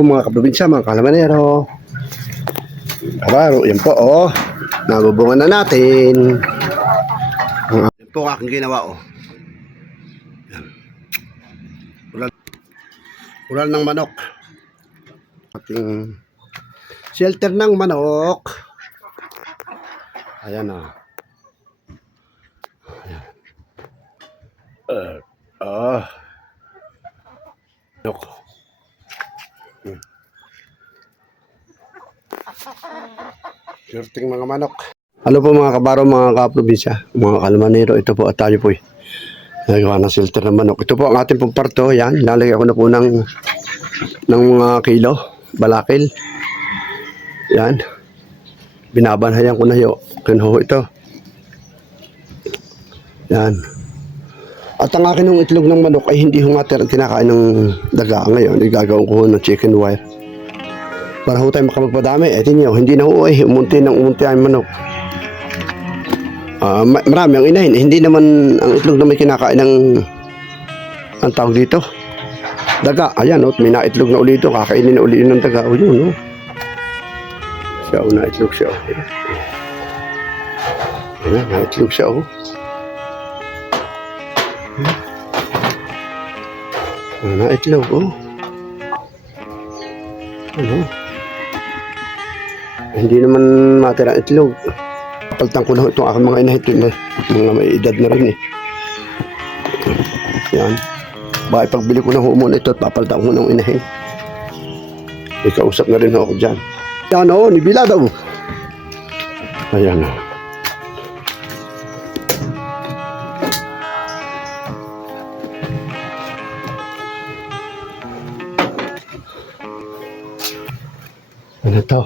po mga kaprobinsya, mga kalamanero. Kabaro, yan po oh. Nabubungan na natin. Yan po aking ginawa oh. Yan. Ural ng manok. Ating shelter ng manok. Ayan oh. Ayan. Manok. Sheltering mga manok. Ano po mga kabaro, mga kaprobinsya, mga kalamanero, ito po at tayo po nagawa ng shelter ng manok. Ito po ang ating pong parto. Yan, lalagay ako na po ng mga kilo, balakil. Yan. Binabanhayan ko na yun. Kinuho ito. Yan. At ang akin ng itlog ng manok ay hindi humatir at kinakain ng daga. Ngayon, igagawin ko ng chicken wire. Para ho tayo makamagpadami. Eh, tinyo, hindi na ho umunti ang manok. Marami ang inahin. Hindi naman ang itlog na may kinakain ng ang tawag dito. Daga. Ayan, oh, may naitlog na uli ito. Kakainin na uli ng daga. O yun, oh. Siya, oh, naitlog siya. Oh. Ayan, naitlog siya, oh. Naitlog, oh. Ano? Hindi naman matira itlog. Papalitan ko na itong aking mga inahit. Mga may edad na rin eh. Yan. Baka pagbili ko ng humon ito at papalitan ko ng inahin. May kausap na rin ako dyan. Yan o, nibila daw. Ayan o. Ano to?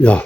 Yeah.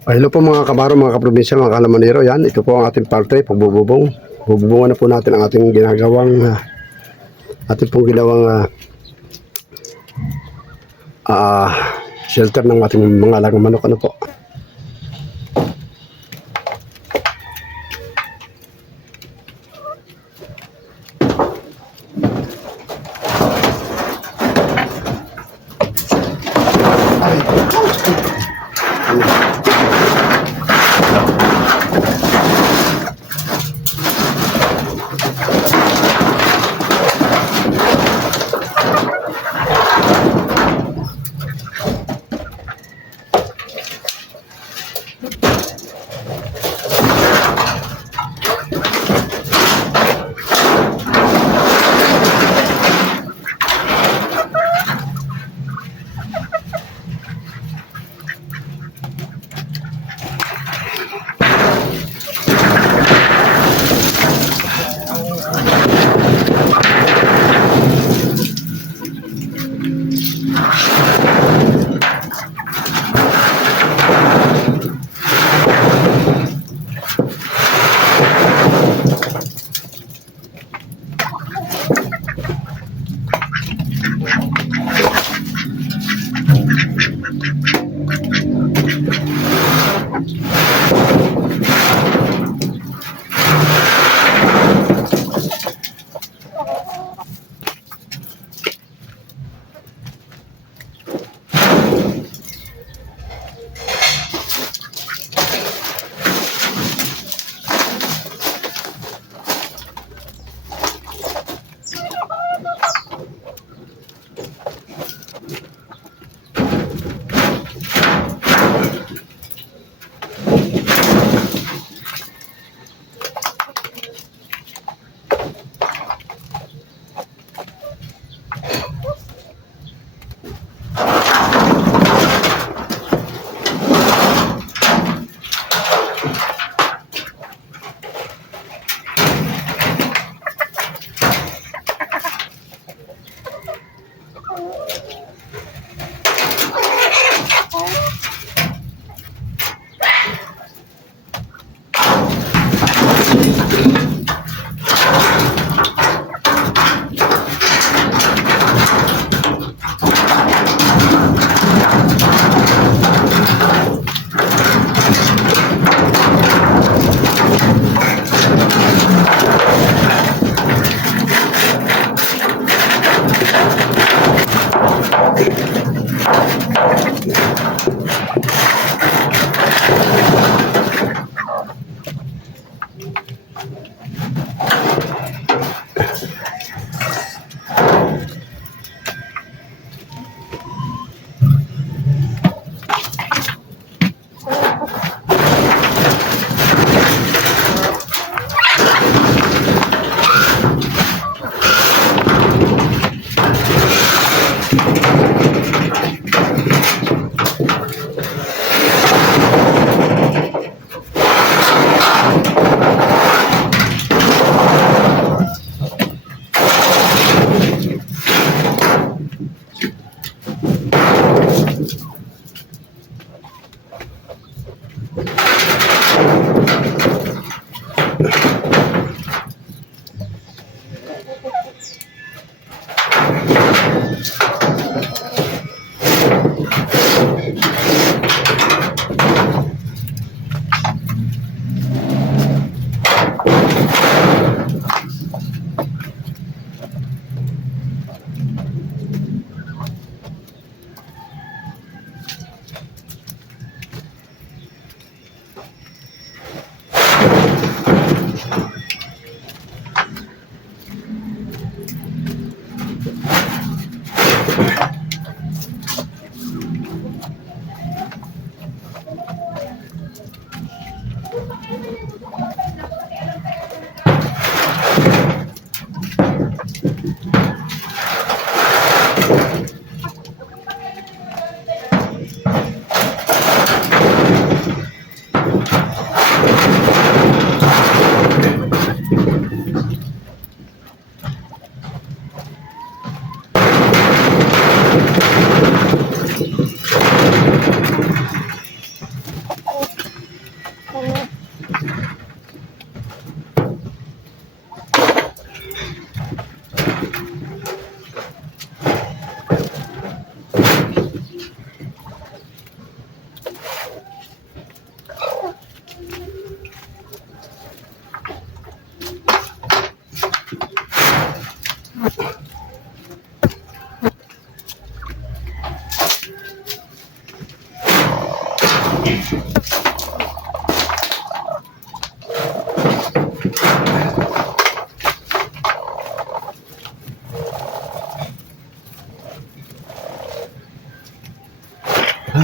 Hello po mga kabaro, mga kaprobinsya, mga kalamanero. Yan, ito po ang ating parte, pagbububong. Bububungan na po natin ang ating ginawang shelter ng ating mga alagang manok. Ano po?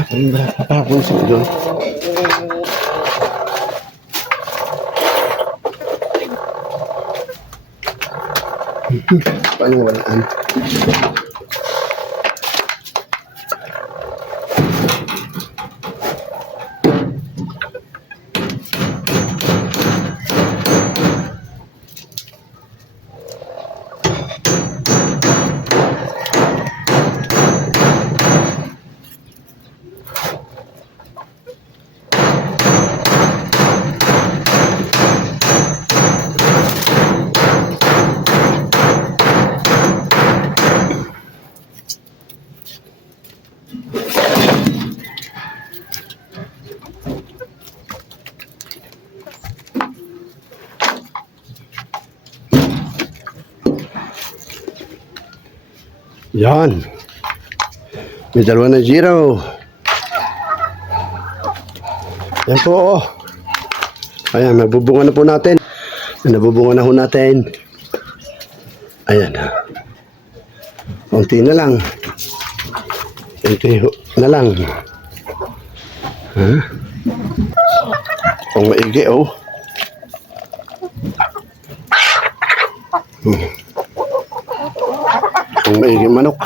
Kung nakapapon siya doon. Paano walaan? Yan. May 2 na 0. Yan po, oh. Ayan, nabubunga na po natin. Nabubunga na po natin. Ayan. Kunti na lang. Kunti na lang. Ha? Kung maigi, oh. Kung maigi manok.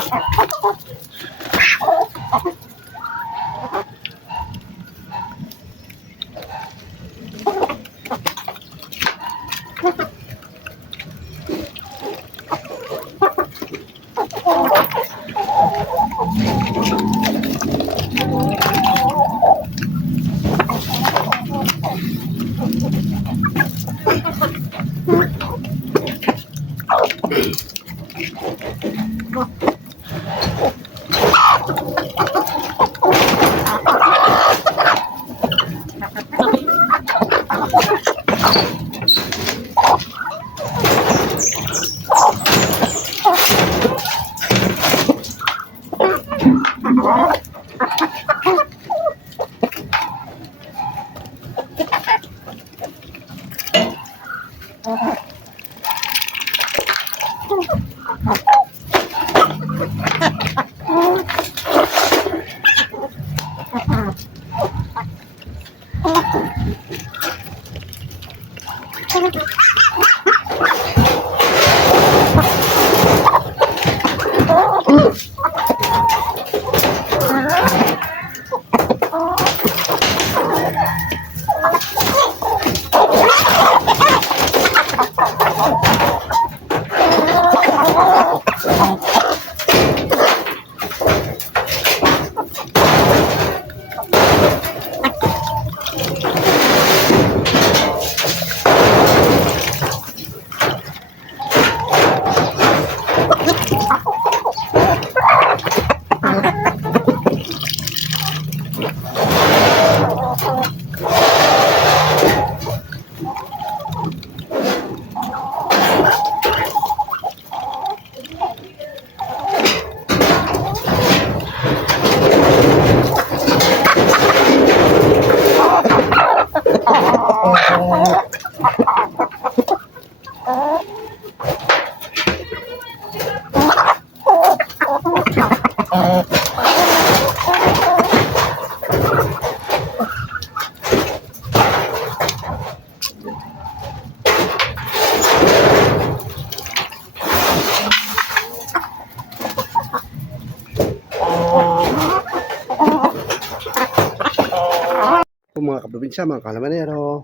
Mga kaprobinsya, mga kalamanero,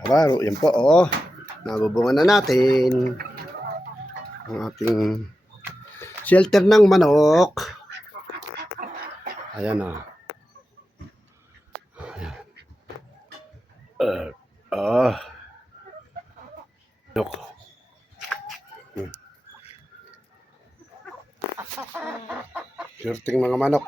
kabaro, yan po, oh. Nabubungan na natin ang ating shelter ng manok. Ayan, oh. Ayan. Manok. Shelter mga manok.